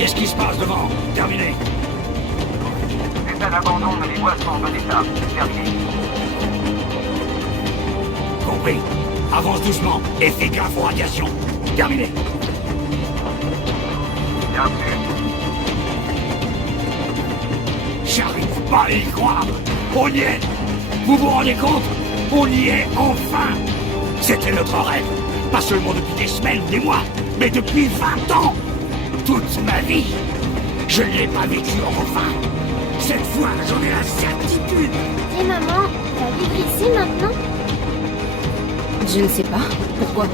Qu'est-ce qui se passe devant? Terminé. État d'abandon, mais les voies sont en bon état. Terminé. Compris. Avance doucement et fais gaffe aux radiations. Terminé. Bien sûr. J'arrive pas à y croire. On y est. Vous vous rendez compte? On y est enfin. C'était notre rêve. Pas seulement depuis des semaines ou des mois, mais depuis 20 ans. Toute ma vie. Je ne l'ai pas vécu enfin. Cette fois, j'en ai la certitude. Et maman, t'as vivre ici maintenant? Je ne sais pas. Pourquoi?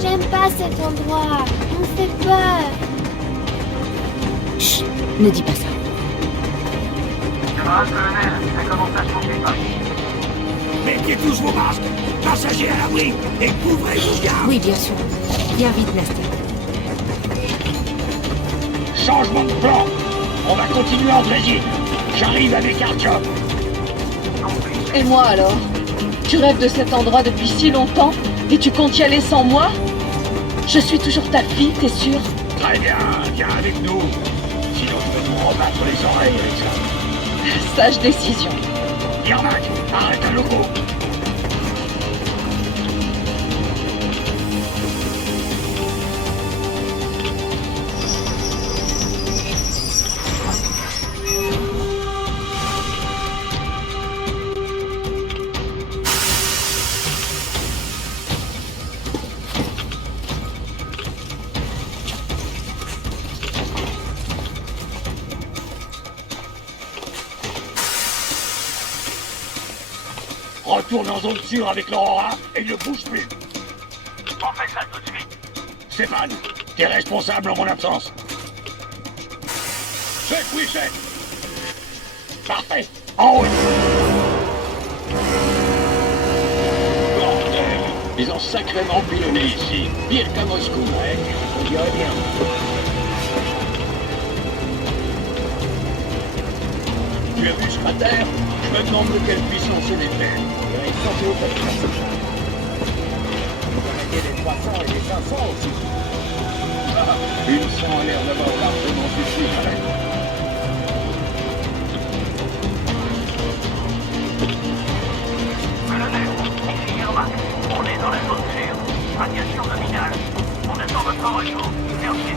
J'aime pas cet endroit. Il me fait peur. Chut, ne dis pas ça. Général colonel, ça commence à chauffer par ici. Mettez tous vos masques. Passagers à l'abri et couvrez-vous bien. Oui, bien sûr. Viens vite, Nasty. Changement de plan. On va continuer en Brésil. J'arrive avec Artyom. Et moi alors? Tu rêves de cet endroit depuis si longtemps et tu comptes y aller sans moi? Je suis toujours ta fille, t'es sûr? Très bien, viens avec nous. Sinon je vais nous rebattre les oreilles avec ça. Sage décision. Yermak, arrête un loco. Retourne en zone sûre avec l'Aurora et ne bouge plus. On fait ça tout de suite. Stéphane, t'es responsable en mon absence. Chef, oui, chef. Parfait. En route. Bordel, ils ont sacrément pilonné ici. Pire qu'à Moscou. Ouais, on dirait bien. Tu as vu ce cratère? Je me demande de quelle puissance il était. Il est sorti au fait. On a des 300 et des 500 aussi. Une sang a l'air d'avoir largement suffi. Colonel, ici Yermak. On est dans la zone sûre. Radiation nominale. On attend votre retour. Merci.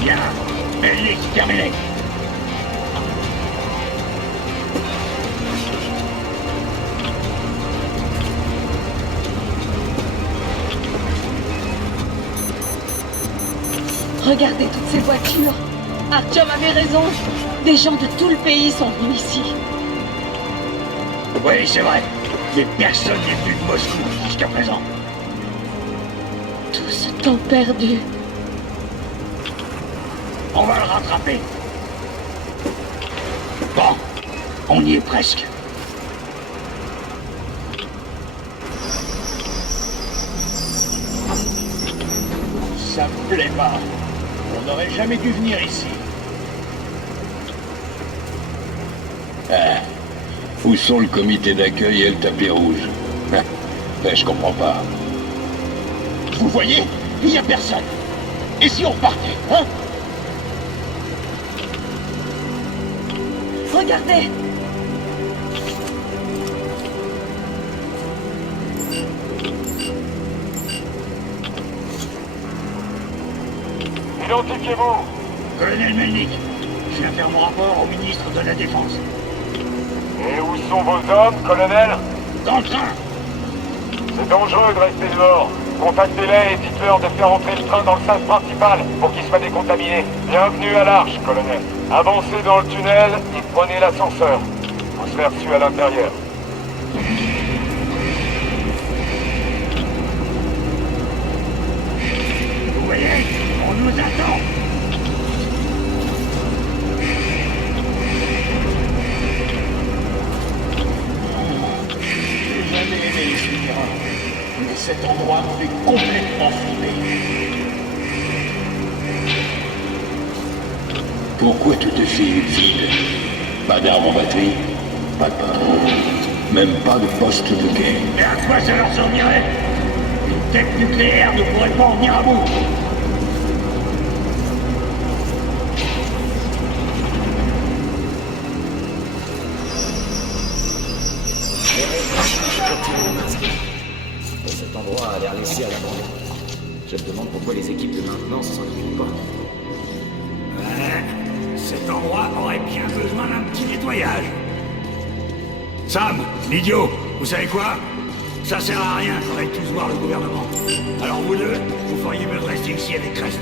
Bien. Ellis, terminé. Regardez toutes ces voitures. Artyom avait raison. Des gens de tout le pays sont venus ici. Oui, c'est vrai. Mais personne n'est venu de Moscou jusqu'à présent. Tout ce temps perdu. On va le rattraper. Bon, on y est presque. Ça me plaît pas. On n'aurait jamais dû venir ici. Ah. Où sont le comité d'accueil et le tapis rouge? Ben, je comprends pas. Vous voyez, il n'y a personne. Et si on repartait, hein? Regardez. Identifiez-vous. Colonel Melnik, je viens faire mon rapport au ministre de la Défense. Et où sont vos hommes, colonel? Dans le train. C'est dangereux de rester dehors. Contactez-les et dites-leur de faire entrer le train dans le sas principal pour qu'il soit décontaminé. Bienvenue à l'Arche, colonel. Avancez dans le tunnel et prenez l'ascenseur. Vous serez reçu à l'intérieur. Vous voyez, on nous attend. J'ai jamais aimé les souterrains. Mais cet endroit me fait complètement flipper. Pourquoi tout est vide? Pas d'armes en batterie, pas de patron, même pas de poste de guet. Et à quoi ça leur servirait? Une tête nucléaire ne pourrait pas en venir à bout. a l'air laissé à l'abandon. Je me demande pourquoi les équipes de maintenance s'en occupent pas. Ouais, cet endroit aurait bien besoin d'un petit nettoyage. Sam, l'idiot, vous savez quoi? Ça sert à rien qu'on aille tous voir le gouvernement. Alors vous deux, vous feriez mieux de rester ici avec Crest.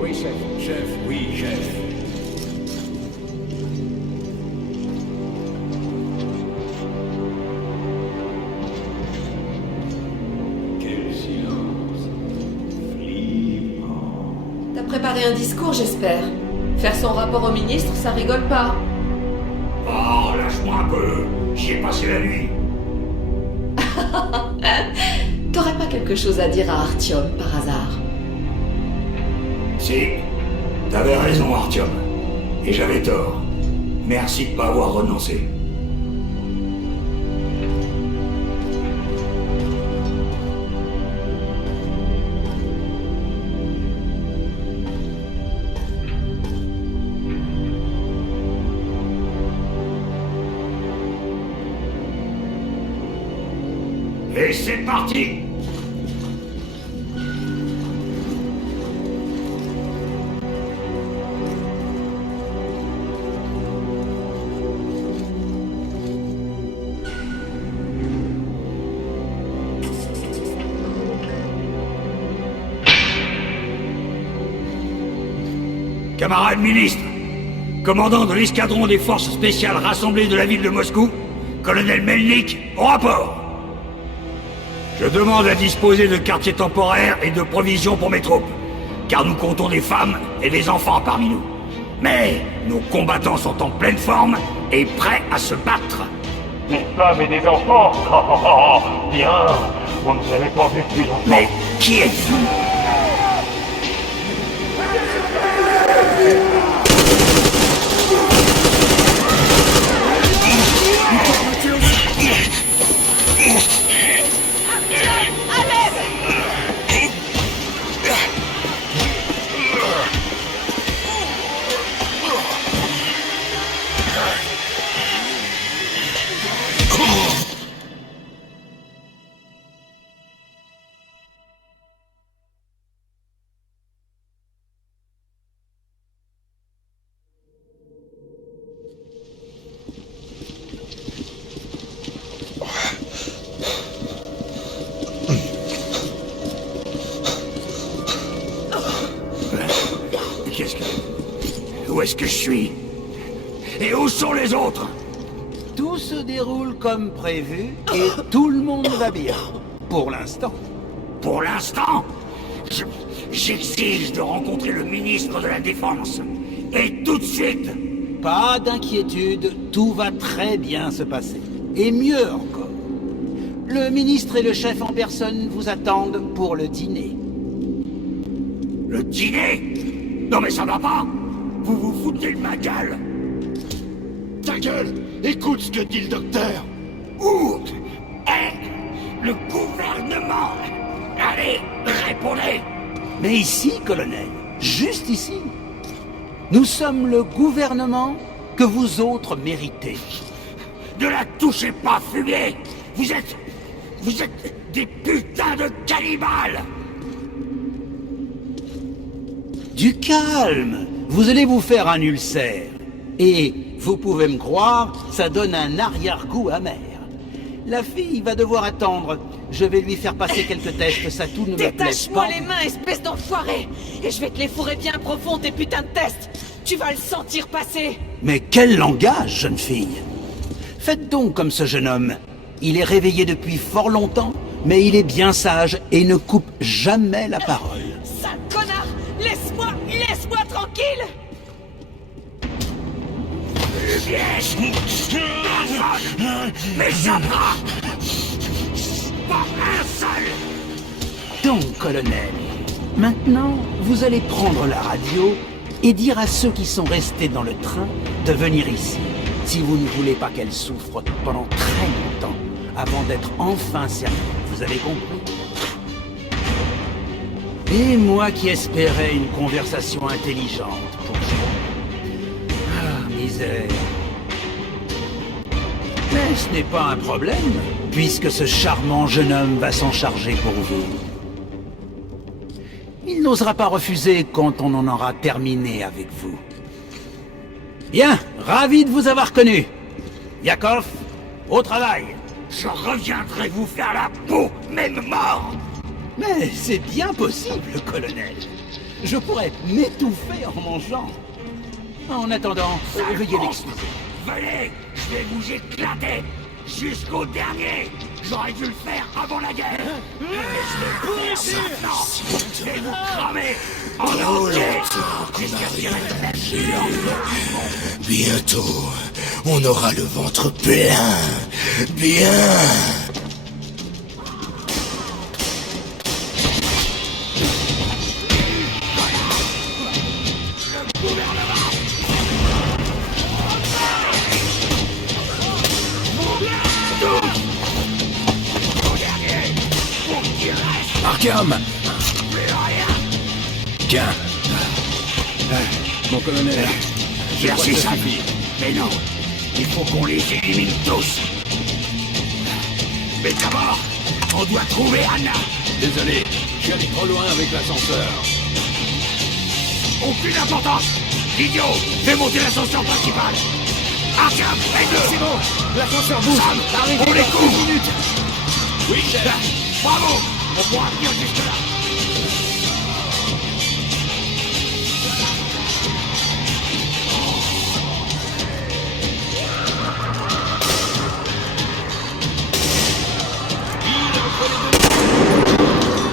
Oui, chef. Chef, oui, chef. Quel silence. Flippant. T'as préparé un discours, j'espère. Faire son rapport au ministre, ça rigole pas. Oh, lâche-moi un peu. J'y ai passé la nuit. T'aurais pas quelque chose à dire à Artyom, par hasard? Si, t'avais raison, Artyom. Et j'avais tort. Merci de pas avoir renoncé. Et c'est parti! Camarade ministre, commandant de l'escadron des forces spéciales rassemblées de la ville de Moscou, colonel Melnik, au rapport. Je demande à disposer de quartiers temporaires et de provisions pour mes troupes, car nous comptons des femmes et des enfants parmi nous. Mais nos combattants sont en pleine forme et prêts à se battre. Des femmes et des enfants. Bien. On ne vous avait pas vu depuis longtemps. Mais qui êtes-vous? Où est-ce que je suis? Et où sont les autres? Tout se déroule comme prévu et tout le monde va bien. Pour l'instant. Pour l'instant, j'exige de rencontrer le ministre de la Défense. Et tout de suite. Pas d'inquiétude, tout va très bien se passer. Et mieux encore. Le ministre et le chef en personne vous attendent pour le dîner. Le dîner? Non mais ça va pas! Vous vous foutez de ma gueule! Ta gueule! Écoute ce que dit le docteur! Où est le gouvernement? Allez, répondez! Mais ici, colonel, juste ici. Nous sommes le gouvernement que vous autres méritez. Ne la touchez pas, fumier! Vous êtes des putains de cannibales! Du calme! Vous allez vous faire un ulcère. Et, vous pouvez me croire, ça donne un arrière-goût amer. La fille va devoir attendre. Je vais lui faire passer quelques tests, ça tout ne me plaît pas. Détache-moi les mains, espèce d'enfoiré! Et je vais te les fourrer bien profond, tes putains de tests! Tu vas le sentir passer! Mais quel langage, jeune fille! Faites donc comme ce jeune homme. Il est réveillé depuis fort longtemps, mais il est bien sage et ne coupe jamais la parole. Sale connard! Laisse-moi tranquille! Personne m'échappera! Pas un seul! Donc, colonel, maintenant, vous allez prendre la radio et dire à ceux qui sont restés dans le train de venir ici, si vous ne voulez pas qu'elle souffre pendant très longtemps, avant d'être enfin servie. Vous avez compris? Et moi qui espérais une conversation intelligente pour vous. Ah, misère. Mais ce n'est pas un problème, puisque ce charmant jeune homme va s'en charger pour vous. Il n'osera pas refuser quand on en aura terminé avec vous. Bien, ravi de vous avoir connu. Yakov, au travail. Je reviendrai vous faire la peau, même mort. Mais c'est bien possible, colonel. Je pourrais m'étouffer en mangeant. En attendant, veuillez l'excuser. Venez, je vais vous éclater jusqu'au dernier. J'aurais dû le faire avant la guerre. Mais je vais le faire maintenant. Je vais vous cramer en entier jusqu'à ce qu'il reste plus en Bientôt, on aura le ventre plein. Bien. Arkham! Tiens. Mon colonel. Merci, Sam. Mais non, il faut qu'on les élimine tous. Mais d'abord, on doit trouver Anna. Désolé, je suis allé trop loin avec l'ascenseur. Aucune importance. Idiot, fais monter l'ascenseur principal. Arkham, aide-le. C'est bon, l'ascenseur bouge. Sam, Arrivez on les dans couvre. 10 minutes. Oui, chef. Bravo, on pourra venir jusque-là.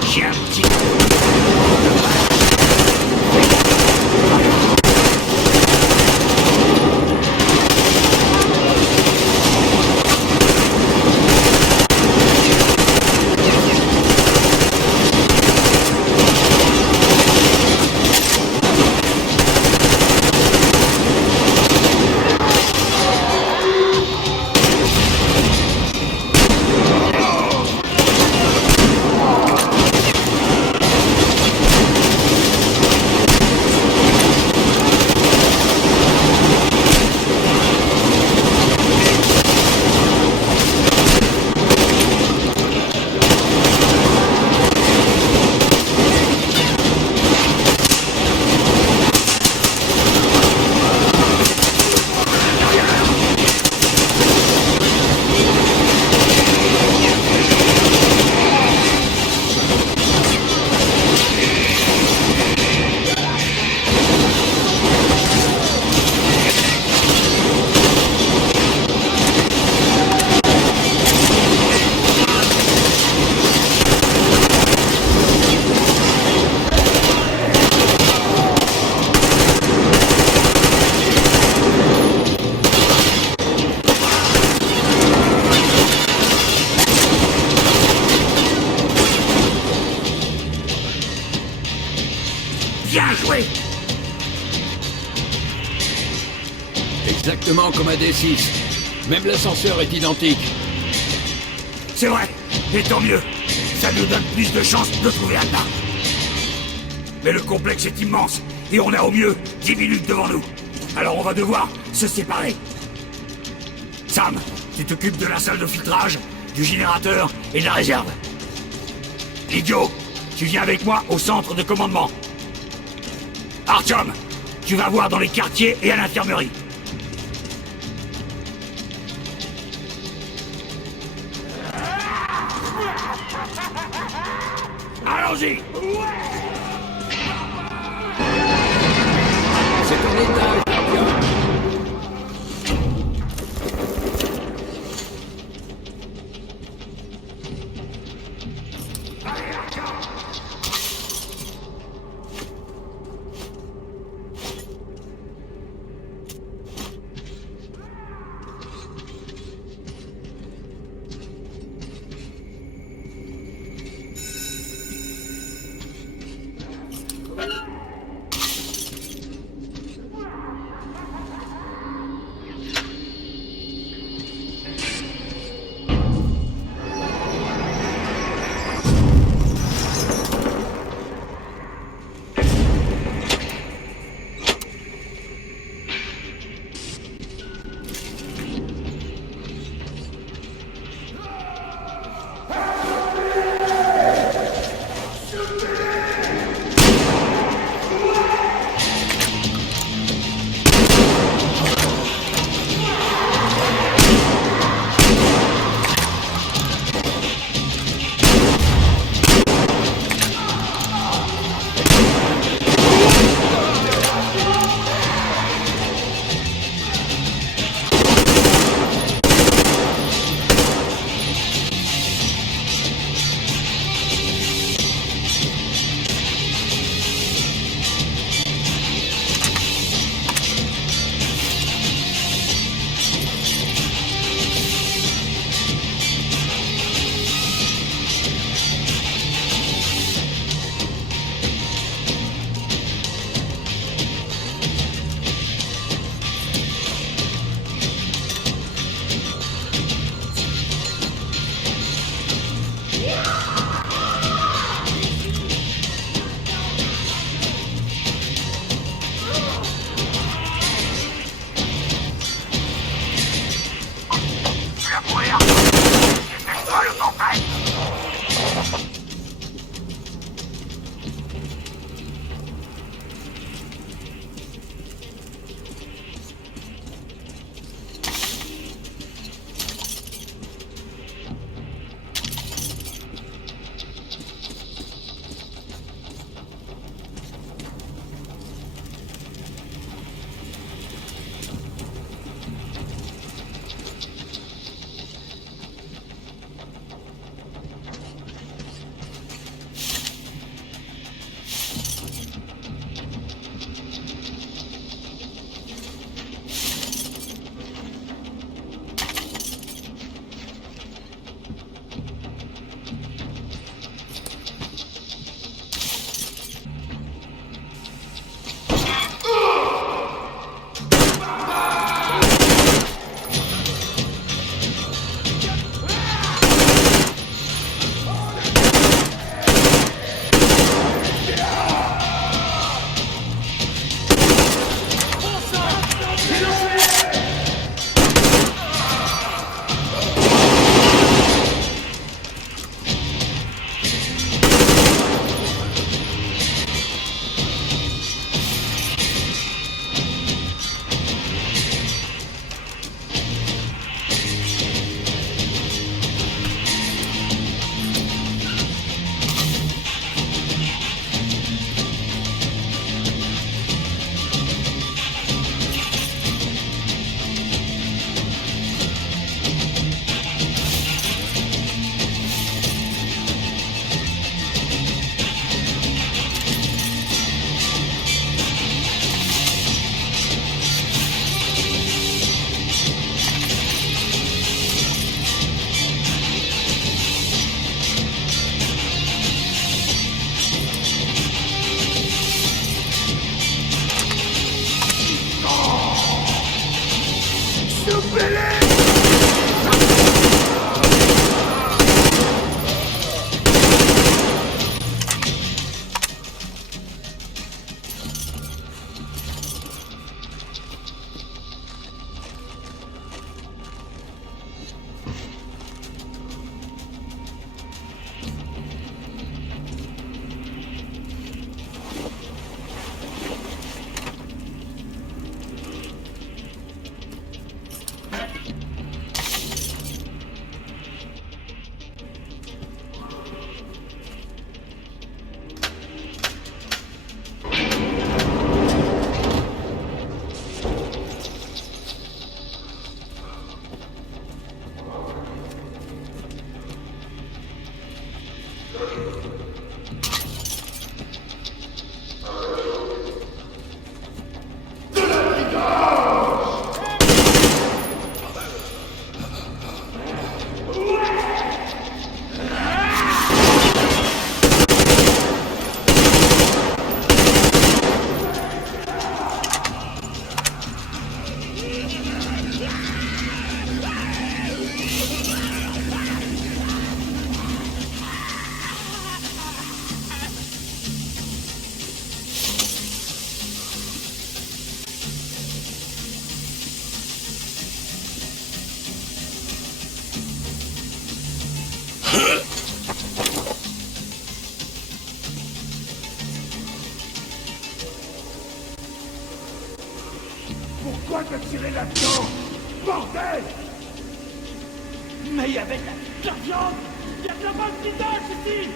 J'ai un petit... Bien joué. Exactement comme un D6. Même l'ascenseur est identique. C'est vrai, et tant mieux. Ça nous donne plus de chances de trouver Anna. Mais le complexe est immense, et on a au mieux 10 minutes devant nous. Alors on va devoir se séparer. Sam, tu t'occupes de la salle de filtrage, du générateur et de la réserve. Idiot, tu viens avec moi au centre de commandement. Artyom, tu vas voir dans les quartiers et à l'infirmerie. Allons-y. C'est ton étage, Arkham. prête? Pourquoi t'as tiré là-dedans? Bordel! Mais il y avait de la viande! Il y a de la bonne visage ici!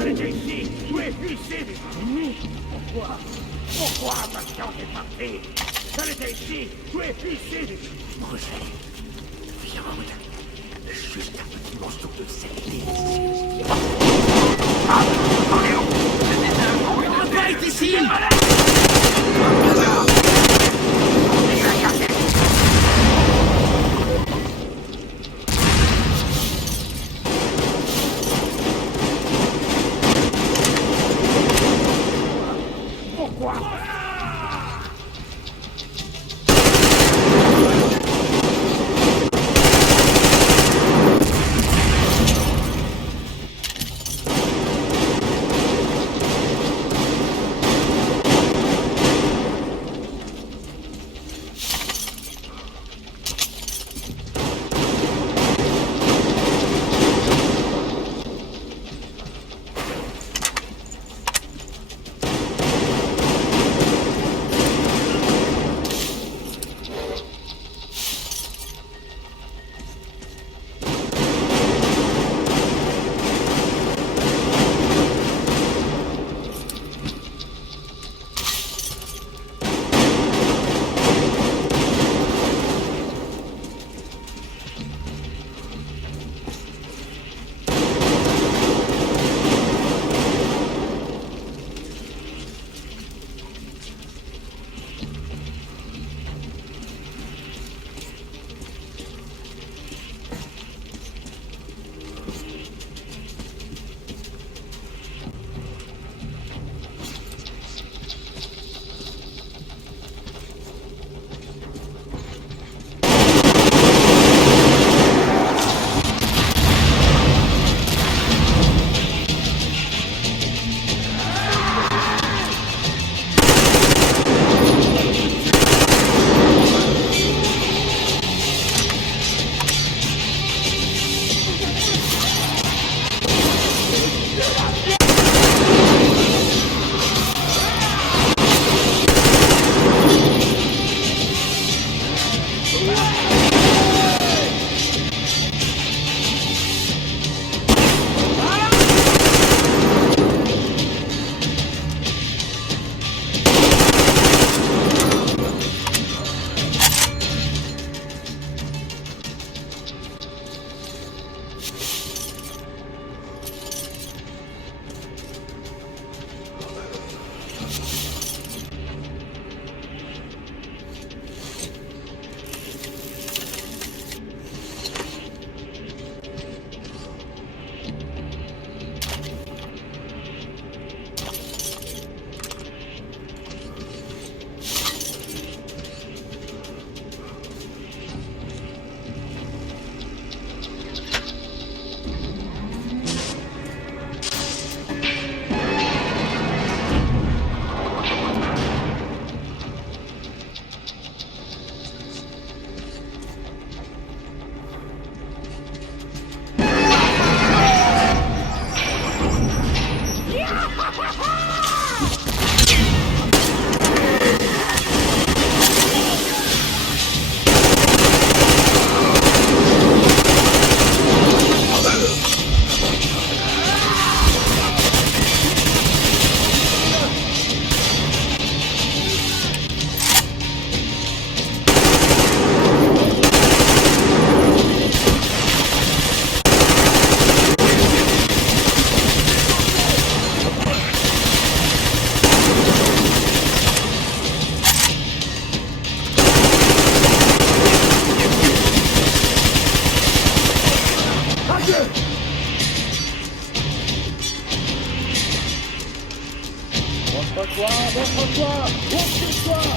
Elle était ici, tu es lucide. Pourquoi? Pourquoi Bastien est parti? Elle était ici, tu es lucide. Roger, viande, juste un petit morceau de cette délicieuse. Ah, attendez, on va être ici. Montre-toi, ouvre-toi.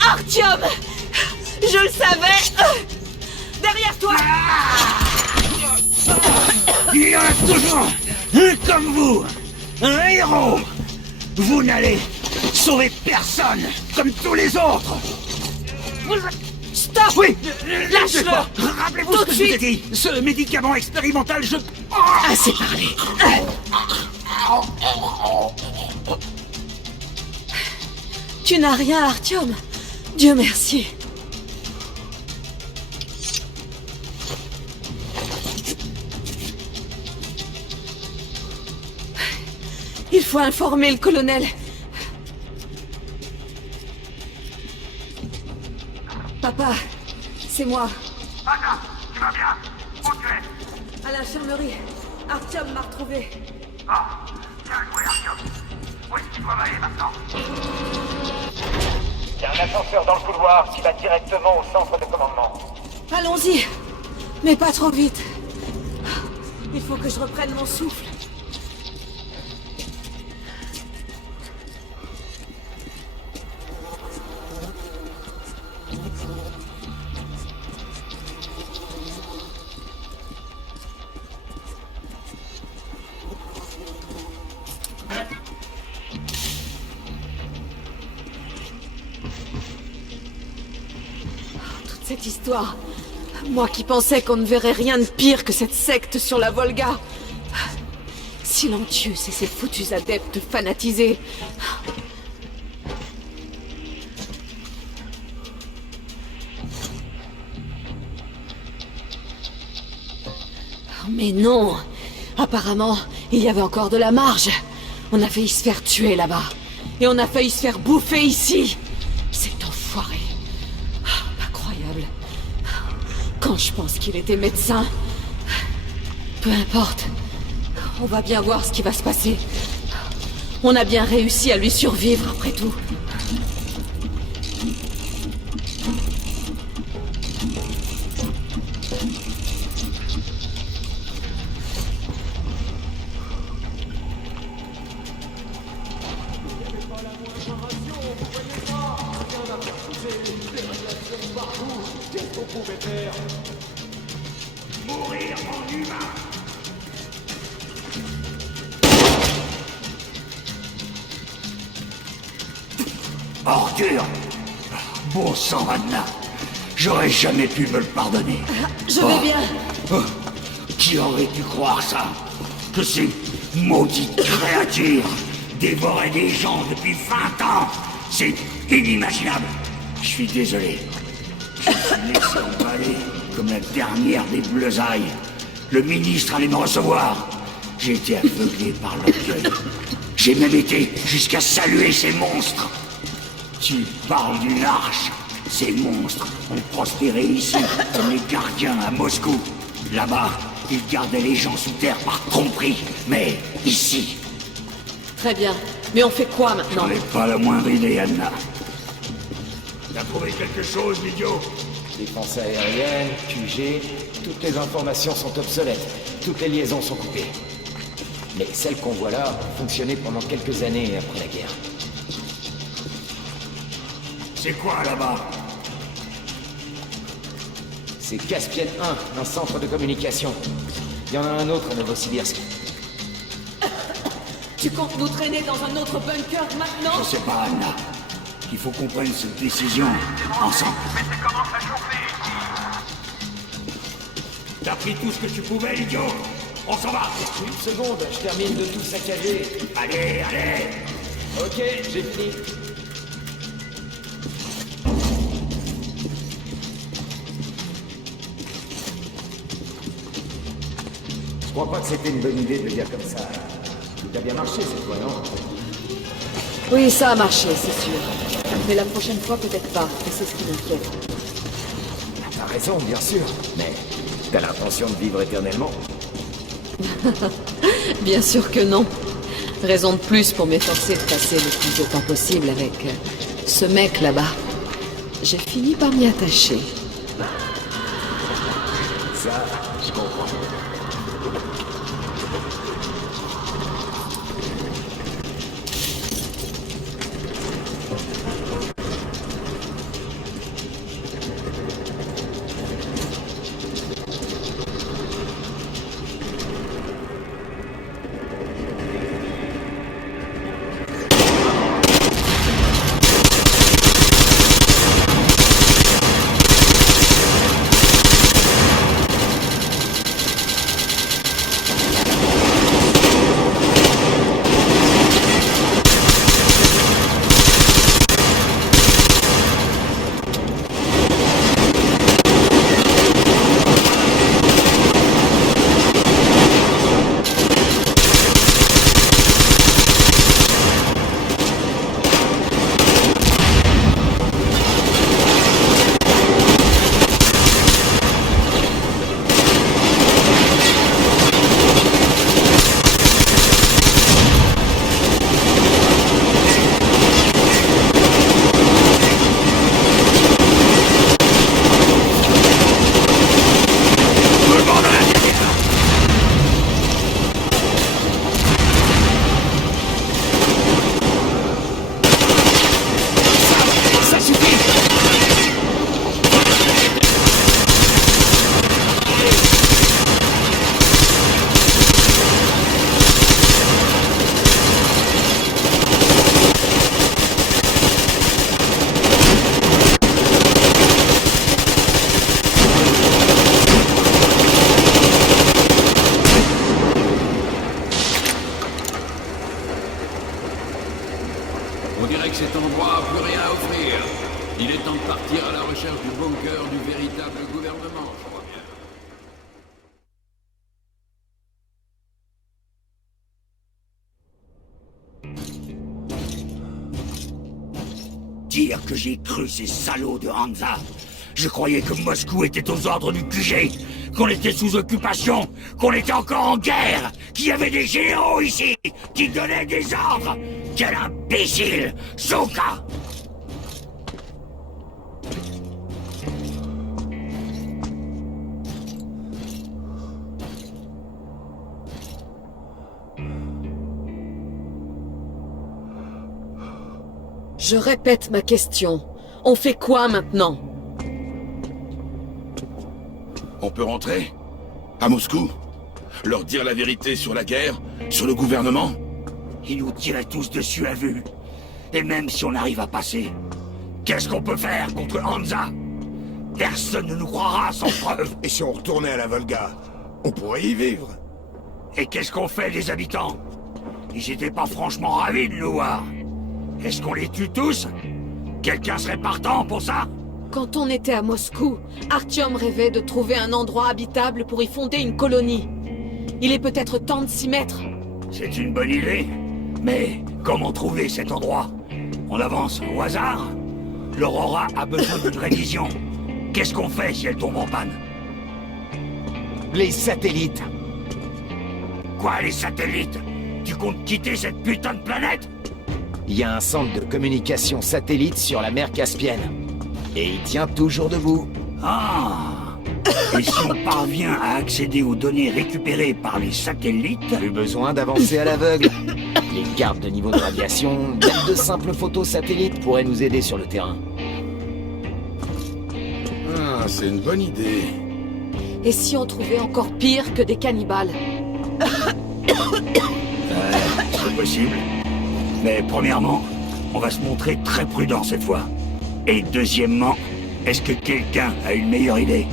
Artyom! Je le savais! Derrière toi! Il y en a toujours un comme vous! Un héros! Vous n'allez sauver personne comme tous les autres! Stop! Oui! Lâche-le! Rappelez-vous Tout ce de que je vous ai suite. dit! Ce médicament expérimental, je... Assez parlé! Tu n'as rien, Artyom. Dieu merci. Il faut informer le colonel. Papa, c'est moi. Ada, tu vas bien? Où tu es? À l'infirmerie. Artyom m'a retrouvé. Ah, bien joué, Artyom. Où est-ce qu'il doit aller maintenant? Il y a un ascenseur dans le couloir qui va directement au centre de commandement. Allons-y. Mais pas trop vite. Il faut que je reprenne mon souffle. Toute cette histoire... Moi qui pensais qu'on ne verrait rien de pire que cette secte sur la Volga. Silencius et ses foutus adeptes fanatisés. Mais non! Apparemment, il y avait encore de la marge. On a failli se faire tuer là-bas. Et on a failli se faire bouffer ici. C'est enfoiré. Incroyable. Quand je pense qu'il était médecin... Peu importe. On va bien voir ce qui va se passer. On a bien réussi à lui survivre, après tout. Mourir en humain. Ordure. Bon sang, Anna. J'aurais jamais pu me le pardonner. Je vais bien. Qui aurait pu croire ça? Que ces maudites créatures dévoraient des gens depuis 20 ans? C'est inimaginable. Je suis désolé. Je me suis laissé emballer comme la dernière des bleusailles. Le ministre allait me recevoir. J'ai été aveuglé par l'orgueil. J'ai même été jusqu'à saluer ces monstres. Tu parles d'une arche. Ces monstres ont prospéré ici comme les gardiens à Moscou. Là-bas, ils gardaient les gens sous terre par tromperie. Mais ici... Très bien. Mais on fait quoi maintenant? J'en ai pas la moindre idée, Anna. T'as trouvé quelque chose, l'idiot? Défense aérienne, QG, toutes les informations sont obsolètes. Toutes les liaisons sont coupées. Mais celles qu'on voit là ont fonctionné pendant quelques années après la guerre. C'est quoi là-bas? C'est Caspian 1, un centre de communication. Il y en a un autre à Novosibirsk. Tu comptes nous traîner dans un autre bunker maintenant? Je sais pas, Anna. Il faut qu'on prenne cette décision ensemble. Mais ça commence à chauffer ici. T'as pris tout ce que tu pouvais, l'idiot. On s'en va. Une seconde, je termine de tout saccager. Allez, allez. Ok, j'ai fini. Je crois pas que c'était une bonne idée de le dire comme ça. Tout a bien marché cette fois, non? Oui, ça a marché, c'est sûr. Mais la prochaine fois, peut-être pas. Et c'est ce qui m'inquiète. T'as raison, bien sûr. Mais t'as l'intention de vivre éternellement? Bien sûr que non. Raison de plus pour m'efforcer de passer le plus de temps possible avec ce mec là-bas. J'ai fini par m'y attacher. Ça, je comprends. dire que j'ai cru ces salauds de Hansa. Je croyais que Moscou était aux ordres du QG, qu'on était sous occupation, qu'on était encore en guerre, qu'il y avait des généraux ici, qui donnaient des ordres. Quel imbécile, Soka! Je répète ma question. On fait quoi maintenant? On peut rentrer? À Moscou? Leur dire la vérité sur la guerre? Sur le gouvernement? Ils nous tiraient tous dessus à vue. Et même si on arrive à passer, qu'est-ce qu'on peut faire contre Hansa? Personne ne nous croira sans preuve. Et si on retournait à la Volga? On pourrait y vivre. Et qu'est-ce qu'on fait des habitants? Ils étaient pas franchement ravis de nous voir. Est-ce qu'on les tue tous? Quelqu'un serait partant pour ça? Quand on était à Moscou, Artyom rêvait de trouver un endroit habitable pour y fonder une colonie. Il est peut-être temps de s'y mettre. C'est une bonne idée. Mais comment trouver cet endroit? On avance au hasard? L'Aurora a besoin d'une révision. Qu'est-ce qu'on fait si elle tombe en panne? Les satellites. Quoi, les satellites? Tu comptes quitter cette putain de planète? Il y a un centre de communication satellite sur la mer Caspienne. Et il tient toujours debout. Ah! Et si on parvient à accéder aux données récupérées par les satellites... Plus besoin d'avancer à l'aveugle. Les cartes de niveau de radiation, même de simples photos satellites pourraient nous aider sur le terrain. Ah, c'est une bonne idée. Et si on trouvait encore pire que des cannibales? C'est possible. Mais premièrement, on va se montrer très prudent cette fois. Et deuxièmement, est-ce que quelqu'un a une meilleure idée?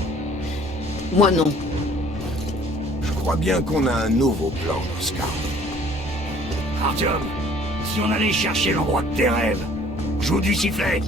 Moi non. Je crois bien qu'on a un nouveau plan, Oscar. Artyom, si on allait chercher l'endroit de tes rêves, joue du sifflet.